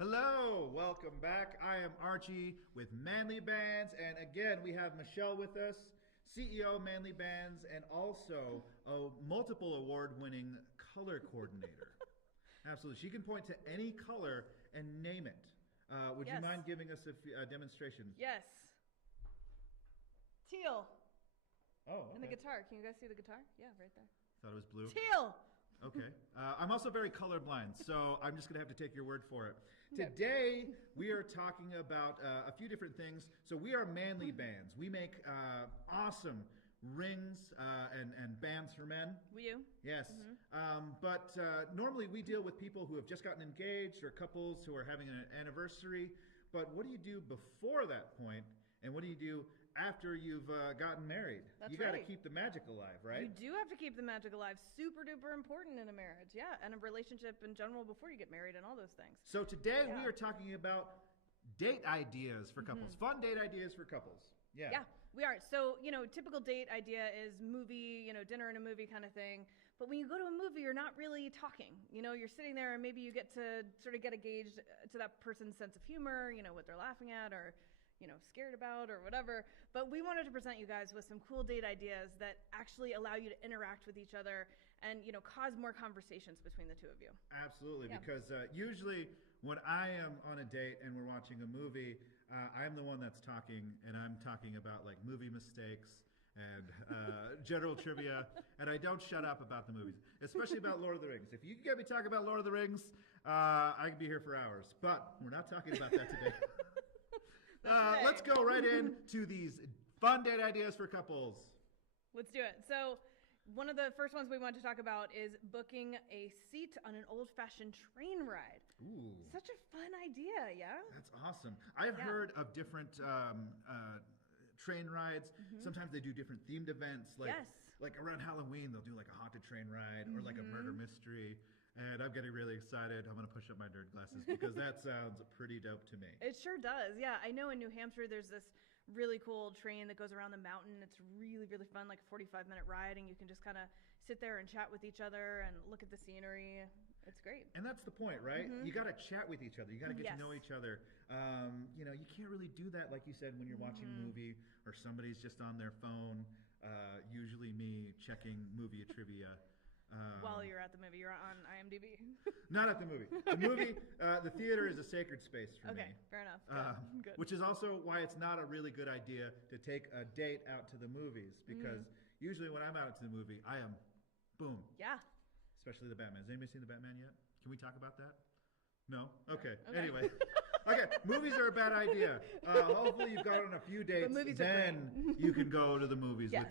Hello, welcome back. I am Archie with Manly Bands, and again we have Michelle with us, CEO of Manly Bands, and also a multiple award-winning color coordinator. Absolutely, she can point to any color and name it. Would you Yes. mind giving us a demonstration? Yes. Teal. Oh, okay. And the guitar. Can you guys see the guitar? Yeah, right there. Thought it was blue. Teal. Okay. I'm also very colorblind, so I'm just going to have to take your word for it. Okay. Today, we are talking about a few different things. So we are Manly Bands. We make awesome rings and bands for men. Will you? Yes. But normally we deal with people who have just gotten engaged or couples who are having an anniversary. But what do you do before that point? And what do you do after you've gotten married? That's you got to right. keep the magic alive, right? You do have to keep the magic alive. Super duper important in a marriage. Yeah. And a relationship in general before you get married and all those things. So today we Yeah. are talking about date ideas for couples. Fun date ideas for couples. Yeah. Yeah, we are. So, typical date idea is movie, dinner and a movie kind of thing. But when you go to a movie, you're not really talking. You're sitting there and maybe you get to sort of get engaged to that person's sense of humor, what they're laughing at or, scared about or whatever. But we wanted to present you guys with some cool date ideas that actually allow you to interact with each other and, cause more conversations between the two of you. Absolutely, Yeah. because usually when I am on a date and we're watching a movie, I'm the one that's talking, and I'm talking about like movie mistakes and general trivia, and I don't shut up about the movies, especially about Lord of the Rings. If you can get me talking about Lord of the Rings, I can be here for hours, but we're not talking about that today. Right. Let's go right into these fun date ideas for couples. Let's do it. So one of the first ones we want to talk about is booking a seat on an old-fashioned train ride. Ooh. Such a fun idea, yeah? That's awesome. I've Yeah. heard of different train rides. Sometimes they do different themed events. Yes. Like around Halloween, they'll do like a haunted train ride or like a murder mystery. And I'm getting really excited. I'm going to push up my nerd glasses because that sounds pretty dope to me. It sure does, yeah. I know in New Hampshire there's this really cool train that goes around the mountain. It's really, really fun, like a 45-minute ride, and you can just kind of sit there and chat with each other and look at the scenery. It's great. And that's the point, right? You got to chat with each other. You got to get to Yes. know each other. You can't really do that, like you said, when you're watching a movie or somebody's just on their phone. Usually me checking movie trivia. While you're at the movie, you're on IMDb. Not at the movie. The theater is a sacred space for me. Okay, fair enough. Good. Which is also why it's not a really good idea to take a date out to the movies, because usually when I'm out to the movie, I am, boom, Yeah. especially the Batman. Has anybody seen the Batman yet? Can we talk about that? No? Okay. Okay. Anyway. Okay, movies are a bad idea. Hopefully you've gone on a few dates, movies are then you can go to the movies Yes.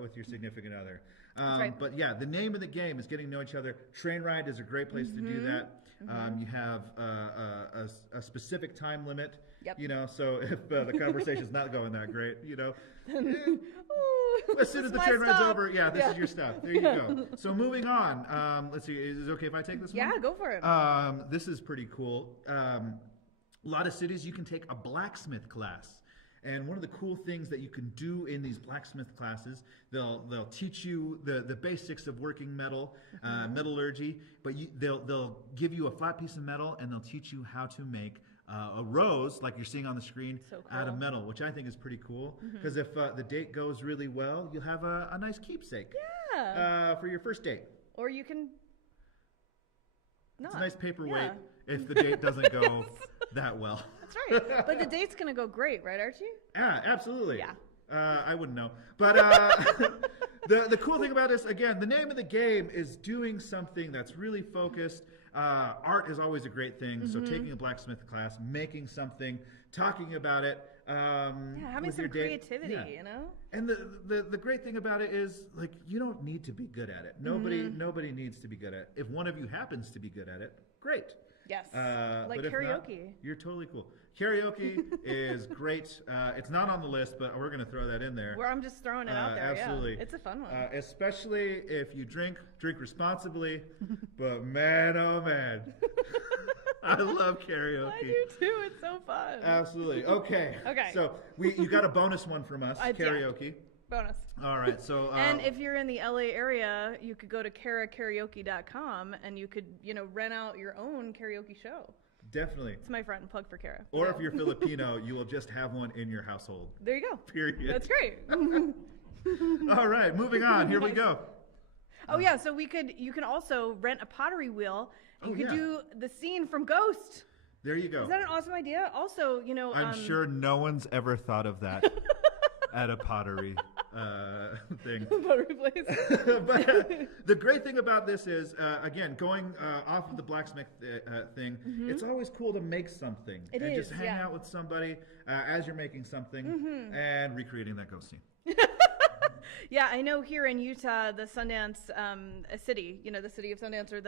with your significant other. right. But yeah, the name of the game is getting to know each other. Train ride is a great place to do that. You have a specific time limit. Yep. So if the conversation's not going that great, Ooh, as soon as the my train ride's stop. over, this is your stuff. There you go. So moving on. Let's see. Is it okay if I take this one? Yeah, go for it. This is pretty cool. A lot of cities you can take a blacksmith class. And one of the cool things that you can do in these blacksmith classes, they'll teach you the basics of working metal, metallurgy, but they'll give you a flat piece of metal and they'll teach you how to make a rose, like you're seeing on the screen, So cool. out of metal, which I think is pretty cool. Because if the date goes really well, you'll have a nice keepsake for your first date. Or you can not. It's a nice paperweight Yeah. if the date doesn't go that well. That's right. But the date's going to go great, right, Archie? Yeah, absolutely. Yeah. I wouldn't know. But the cool thing about this, again, the name of the game is doing something that's really focused. Art is always a great thing. So taking a blacksmith class, making something, talking about it. Having with some your date. creativity, Yeah. And the great thing about it is, like, you don't need to be good at it. Nobody needs to be good at it. If one of you happens to be good at it, great. Yes. But if karaoke. not, you're totally cool. Karaoke is great. It's not on the list, but we're going to throw that in there. I'm just throwing it out there. Absolutely. Yeah. It's a fun one. Especially if you drink responsibly. But man, oh man. I love karaoke. I do too. It's so fun. Absolutely. Okay. Okay. So you got a bonus one from us, I did. karaoke. Bonus. All right. So And if you're in the LA area, you could go to karakaraoke.com and you could, rent out your own karaoke show. Definitely. It's my friend. Plug for Kara. Or if you're Filipino, you will just have one in your household. There you go. Period. That's great. All right, moving on. Here we go. Oh yeah, so you can also rent a pottery wheel, and you can do the scene from Ghost. There you go. Is that an awesome idea? Also, I'm sure no one's ever thought of that at a pottery thing. Pottery place. But the great thing about this is, again, going off of the blacksmith thing, it's always cool to make something. It and is, just hang out with somebody as you're making something and recreating that ghost scene. Yeah, I know here in Utah, the Sundance city, the city of Sundance, or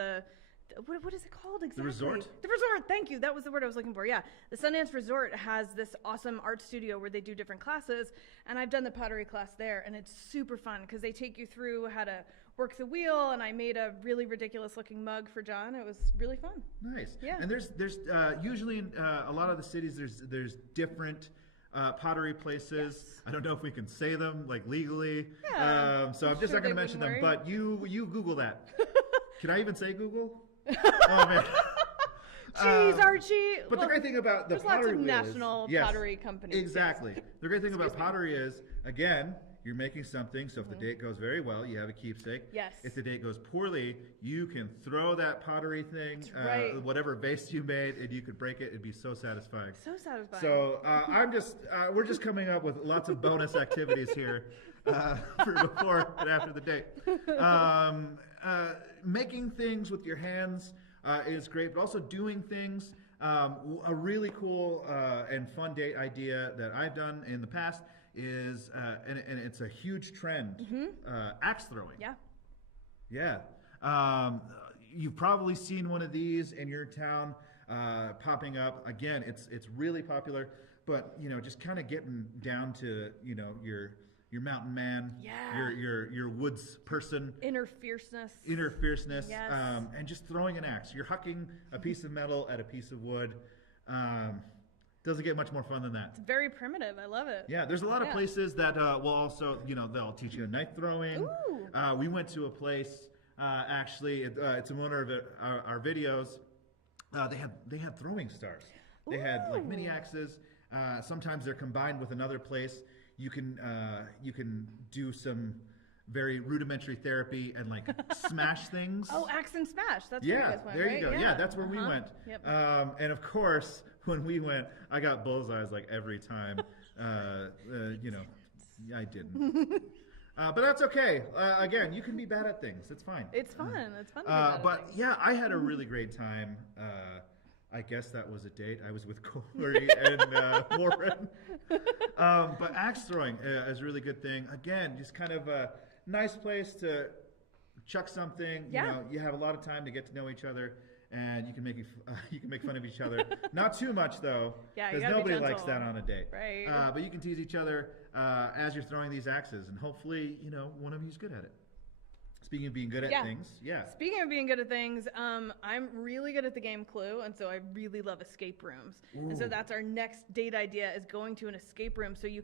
what is it called exactly? The resort? The resort, thank you. That was the word I was looking for. Yeah, the Sundance Resort has this awesome art studio where they do different classes, and I've done the pottery class there, and it's super fun because they take you through how to work the wheel, and I made a really ridiculous looking mug for John. It was really fun. Nice. Yeah. And there's usually in a lot of the cities there's different pottery places. Yes. I don't know if we can say them like legally. Yeah, so I'm just not going to mention them. worry. But you Google that. Can I even say Google? Oh man. Jeez, Archie. But the great thing about the there's pottery lots of wheel national is, pottery companies. Exactly. Yes. The great thing about Excuse me. pottery is, again, you're making something, so if the date goes very well, you have a keepsake. Yes. If the date goes poorly, you can throw that pottery thing, right. whatever vase you made, and you could break it. It'd be so satisfying. So satisfying. So we're just coming up with lots of bonus activities here for before and after the date. Making things with your hands is great, but also doing things. A really cool and fun date idea that I've done in the past is, and it's a huge trend, axe throwing. Yeah. Yeah. You've probably seen one of these in your town popping up. Again, it's really popular, but just kind of getting down to your mountain man, Yeah. your woods person, Inner fierceness. Yes. Yes. And just throwing an axe. You're hucking a piece of metal at a piece of wood. Doesn't get much more fun than that. It's very primitive. I love it. Yeah, there's a lot of places that will also, they'll teach you knife throwing. Ooh. We went to a place, actually, it's in one of our videos. They had throwing stars. They had like mini axes. Sometimes they're combined with another place. You can do some very rudimentary therapy and like smash things. Oh, axe and smash. That's where you guys went, there right? you go. Yeah, that's where we went. Yep. And of course, when we went, I got bullseyes like every time. I didn't. But that's okay. Again, you can be bad at things. It's fine. It's fun. It's fun to be bad at but things. yeah, I had a really great time. I guess that was a date. I was with Corey and Warren. But axe throwing is a really good thing. Again, just kind of a nice place to chuck something. Yeah. You have a lot of time to get to know each other, and you can make fun of each other. Not too much though, Yeah, you because gotta be nobody likes gentle. that on a date. Right. But you can tease each other as you're throwing these axes, and hopefully, one of you's good at it. Speaking of being good at things, Speaking of being good at things, I'm really good at the game Clue, and so I really love escape rooms. Ooh. And so that's our next date idea, is going to an escape room. So you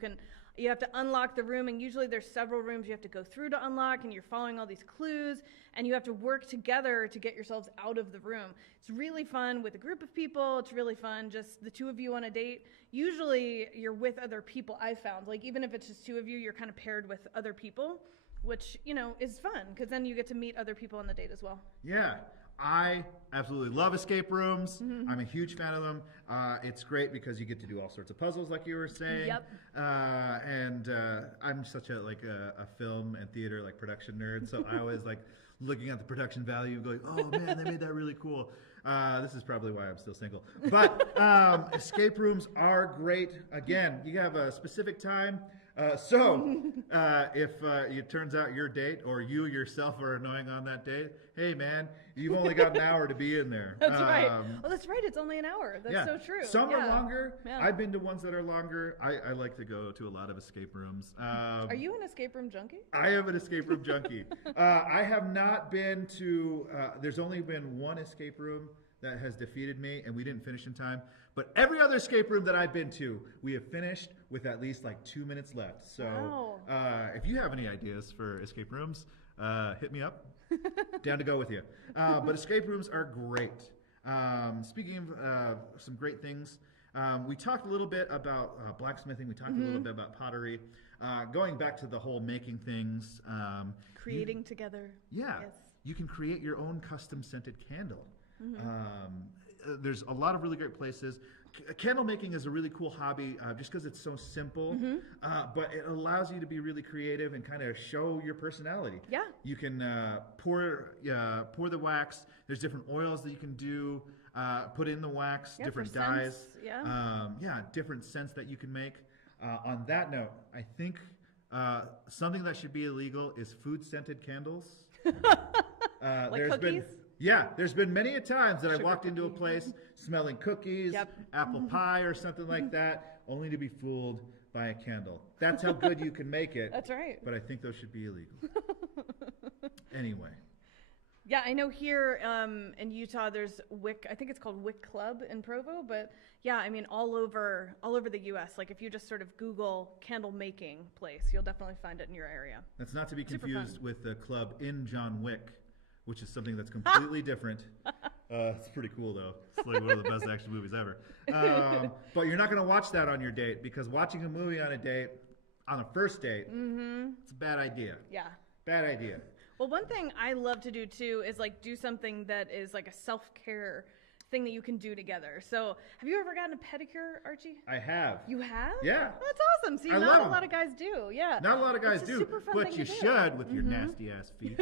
have to unlock the room, and usually there's several rooms you have to go through to unlock, and you're following all these clues, and you have to work together to get yourselves out of the room. It's really fun with a group of people. It's really fun just the two of you on a date. Usually you're with other people, I've found. Like even if it's just two of you, you're kind of paired with other people, which, is fun because then you get to meet other people on the date as well. Yeah, I absolutely love escape rooms. Mm-hmm. I'm a huge fan of them. It's great because you get to do all sorts of puzzles, like you were saying. Yep. And I'm such a film and theater production nerd, so I always looking at the production value, going, "Oh man, they made that really cool." This is probably why I'm still single. But escape rooms are great. Again, you have a specific time. So if it turns out your date or you yourself are annoying on that date, hey man, you've only got an hour to be in there. That's right. Oh, that's right. It's only an hour. That's so true. Some are longer. Yeah. I've been to ones that are longer. I like to go to a lot of escape rooms. Are you an escape room junkie? I am an escape room junkie. I have not been to, there's only been one escape room that has defeated me, and we didn't finish in time. But every other escape room that I've been to, we have finished with at least 2 minutes left. So if you have any ideas for escape rooms, hit me up. Down to go with you. But escape rooms are great. Speaking of some great things, we talked a little bit about blacksmithing. We talked a little bit about pottery. Going back to the whole making things. Creating together. Yeah. Yes. You can create your own custom scented candle. There's a lot of really great places. Candle making is a really cool hobby just because it's so simple, but it allows you to be really creative and kind of show your personality. Yeah. You can pour the wax. There's different oils that you can do. Put in the wax, different dyes. Different scents that you can make. On that note, I think something that should be illegal is food scented candles. Like cookies? There's been many a times that I walked into a cookie. place smelling cookies, apple pie or something like that, only to be fooled by a candle. That's how good you can make it. That's right. But I think those should be illegal. Anyway. Yeah, I know here in Utah there's Wick. I think it's called Wick Club in Provo, but yeah, I mean all over the U.S. Like if you just sort of Google candle making place, you'll definitely find it in your area. That's not to be confused with the club in John Wick, which is something that's completely different. It's pretty cool though. It's like one of the best action movies ever. But you're not going to watch that on your date because watching a movie on a first date, it's a bad idea. Yeah. Bad idea. Well, one thing I love to do too is like do something that is like a self-care thing that you can do together. So, have you ever gotten a pedicure, Archie? I have. You have? Yeah. That's awesome. See, I not love a 'em. lot of guys do. Yeah. Not a lot of guys It's a do, super fun but thing you to do. should with your nasty ass feet.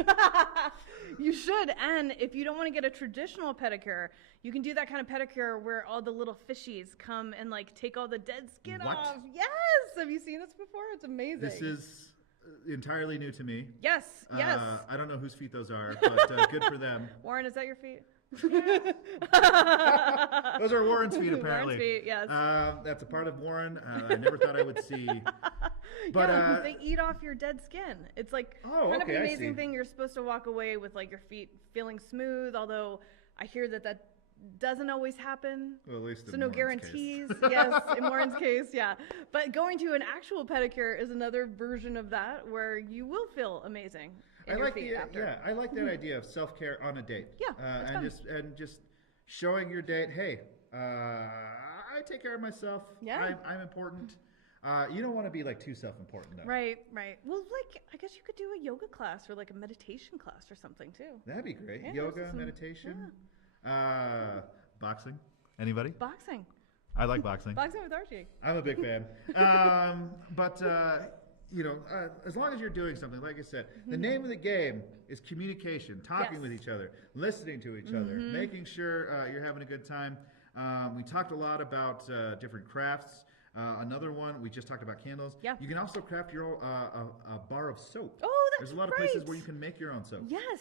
You should. And if you don't want to get a traditional pedicure, you can do that kind of pedicure where all the little fishies come and like take all the dead skin What? off. Yes. Have you seen this before? It's amazing. This is entirely new to me. Yes. Yes. I don't know whose feet those are, but good for them. Warren, is that your feet? Those are Warren's feet, apparently. Warren's feet, yes. That's a part of Warren I never thought I would see. But they eat off your dead skin. It's like kind of an amazing thing. You're supposed to walk away with like your feet feeling smooth, although I hear that doesn't always happen. Well, at least so no Warren's guarantees. case. Yes, in Warren's case, yeah. But going to an actual pedicure is another version of that where you will feel amazing. I like that idea of self-care on a date. Yeah, and just showing your date, hey, I take care of myself. Yeah. I'm important. You don't want to be like too self-important though. Right. Well, like I guess you could do a yoga class or like a meditation class or something too. That'd be great. Yeah, Yoga, meditation, boxing. Anybody? Boxing. I like boxing. Boxing with Archie. I'm a big fan. But as long as you're doing something, like I said, the name of the game is communication, talking with each other, listening to each other, making sure you're having a good time. We talked a lot about different crafts. Another one, we just talked about candles. Yeah. You can also craft your own a bar of soap. Oh, that's There's a lot of places where you can make your own soap. Yes.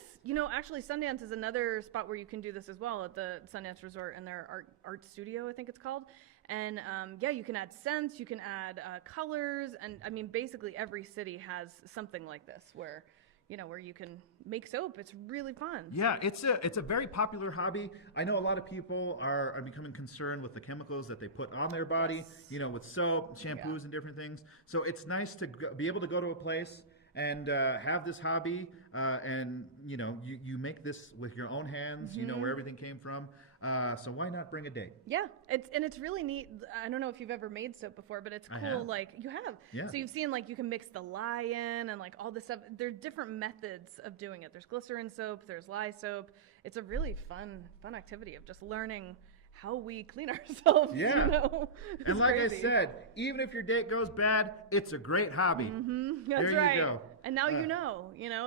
Actually, Sundance is another spot where you can do this as well at the Sundance Resort and their art studio, I think it's called. And you can add scents, you can add colors, and I mean, basically every city has something like this where you can make soap. It's really fun. Yeah, it's a very popular hobby. I know a lot of people are becoming concerned with the chemicals that they put on their body, with soap, shampoos, and different things. So it's nice to be able to go to a place and have this hobby, and you make this with your own hands. You know where everything came from. So why not bring a date? Yeah, it's really neat. I don't know if you've ever made soap before, but it's cool. Like you have. Yeah. So you've seen like you can mix the lye in and like all this stuff. There's different methods of doing it. There's glycerin soap. There's lye soap. It's a really fun activity of just learning how we clean ourselves. Yeah. And like crazy. I said, even if your date goes bad, it's a great hobby. That's there right. you go. And now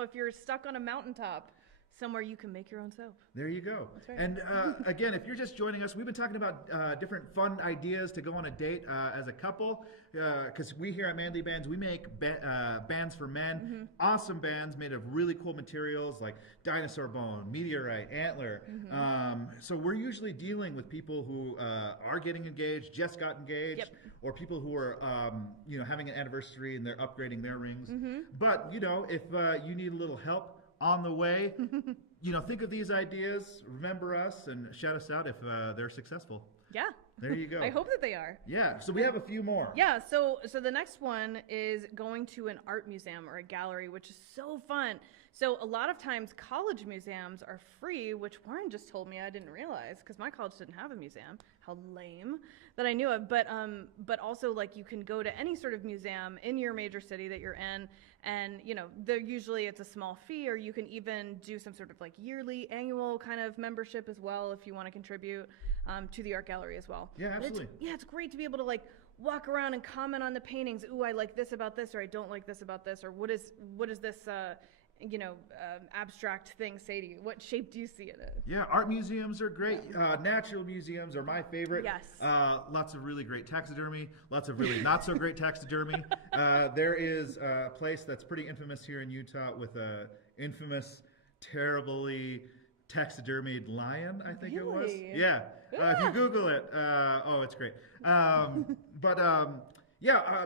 if you're stuck on a mountaintop somewhere, you can make your own soap. There you go. That's right. And again, if you're just joining us, we've been talking about different fun ideas to go on a date as a couple. Because we here at Manly Bands, we make bands for men. Awesome bands made of really cool materials like dinosaur bone, meteorite, antler. So we're usually dealing with people who are getting engaged, just got engaged, or people who are having an anniversary and they're upgrading their rings. But if you need a little help on the way, think of these ideas, remember us, and shout us out if they're successful. Yeah. There you go. I hope that they are. Yeah. So we have a few more. Yeah, so the next one is going to an art museum or a gallery, which is so fun. So a lot of times college museums are free, which Warren just told me I didn't realize because my college didn't have a museum. How lame that I knew of. But also like you can go to any sort of museum in your major city that you're in, and usually it's a small fee, or you can even do some sort of like yearly, annual kind of membership as well if you want to contribute to the art gallery as well. Yeah, absolutely. It's great to be able to like walk around and comment on the paintings. Ooh, I like this about this, or I don't like this about this, or what is this abstract thing say to you? What shape do you see it in? Yeah, art museums are great. Natural museums are my favorite. Yes. Lots of really great taxidermy, lots of really not so great taxidermy. There is a place that's pretty infamous here in Utah with a infamous, terribly taxidermied lion, I think it was. Really? Yeah. If you Google it, it's great.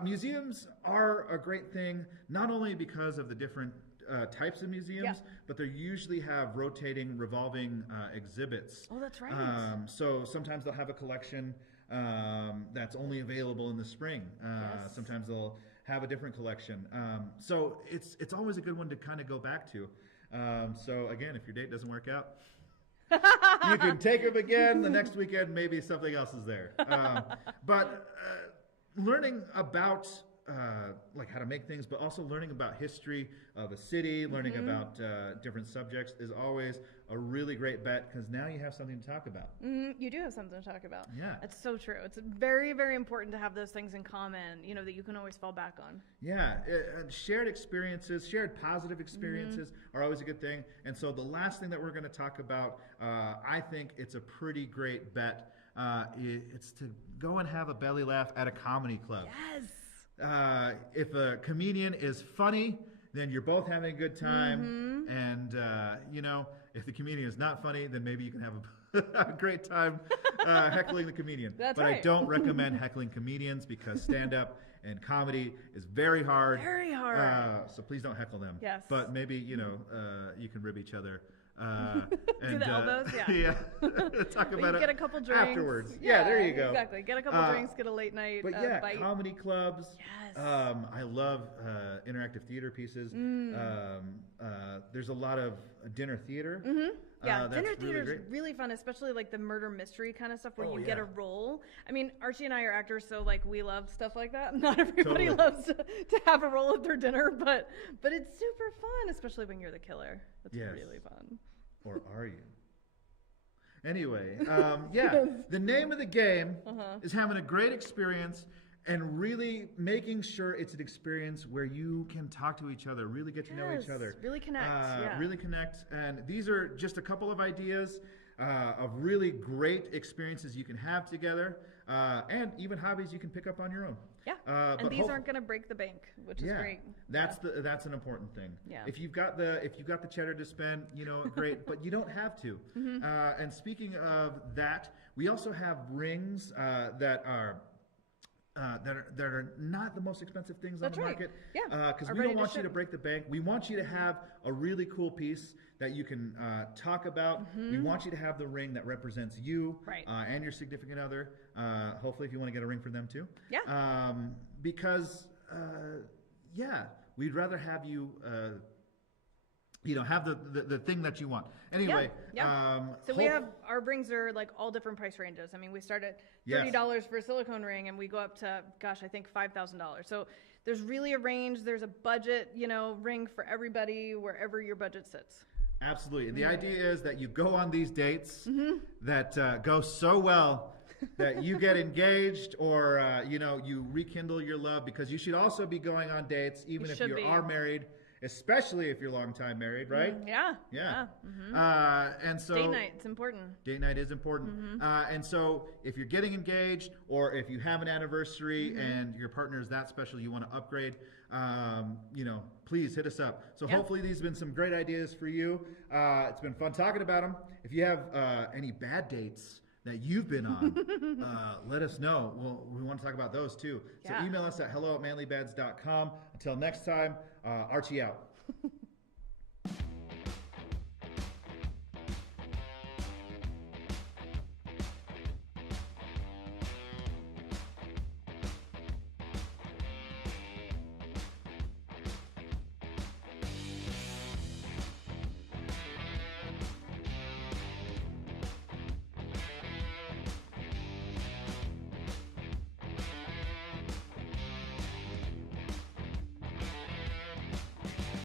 Museums are a great thing, not only because of the different types of museums, but they usually have rotating, revolving exhibits. Oh, that's right. So sometimes they'll have a collection that's only available in the spring. Sometimes they'll have a different collection. So it's always a good one to kind of go back to. So again, if your date doesn't work out, you can take them again. The next weekend, maybe something else is there. But learning about like how to make things, but also learning about history of a city, learning about different subjects is always a really great bet because now you have something to talk about. You do have something to talk about. Yeah. That's so true. It's very, very important to have those things in common, that you can always fall back on. Yeah. Shared experiences, shared positive experiences are always a good thing. And so the last thing that we're going to talk about, I think it's a pretty great bet. It's to go and have a belly laugh at a comedy club. Yes. If a comedian is funny, then you're both having a good time. And, if the comedian is not funny, then maybe you can have a great time heckling the comedian. That's but right. I don't recommend heckling comedians because stand-up and comedy is very hard. Very hard. So please don't heckle them. Yes. But maybe, you can rib each other. Do the elbows, yeah. Yeah. Talk about it get a couple drinks afterwards. Yeah, there you go. Exactly. Get a couple drinks, get a late night bite. Comedy clubs. Yes. I love interactive theater pieces. There's a lot of dinner theater. Yeah, dinner that's theater is really really fun, especially like the murder mystery kind of stuff where you yeah. get a role. I mean, Archie and I are actors, so like we love stuff like that. Not everybody Totally. loves to have a role at their dinner, but it's super fun, especially when you're the killer. That's Yes. really fun. Or are you? Anyway, the name of the game is having a great experience and really making sure it's an experience where you can talk to each other, really get to know each other. Really connect. Really connect. And these are just a couple of ideas of really great experiences you can have together and even hobbies you can pick up on your own. Yeah. And these aren't going to break the bank, which is great. That's an important thing. Yeah. If you've got the cheddar to spend, great, but you don't have to. And speaking of that, we also have rings that are not the most expensive things on the market. Yeah. Because we don't want you to break the bank. We want you to have a really cool piece that you can talk about. We want you to have the ring that represents you and your significant other. Hopefully, if you want to get a ring for them too. Yeah. Because we'd rather have you. Have the thing that you want. Anyway, so we have our rings are like all different price ranges. I mean, we start at $30 for a silicone ring, and we go up to, I think $5,000. So there's really a range. There's a budget, ring for everybody wherever your budget sits. Absolutely. And the idea is that you go on these dates that go so well that you get engaged or you rekindle your love, because you should also be going on dates even if you are married. Especially if you're long time married, right? Yeah. And so date night, it's important. Date night is important. And so if you're getting engaged or if you have an anniversary and your partner is that special, you want to upgrade, please hit us up. So hopefully these have been some great ideas for you. It's been fun talking about them. If you have any bad dates that you've been on, let us know. We want to talk about those too. So email us at hello@manlybeds.com. Until next time, Archie out.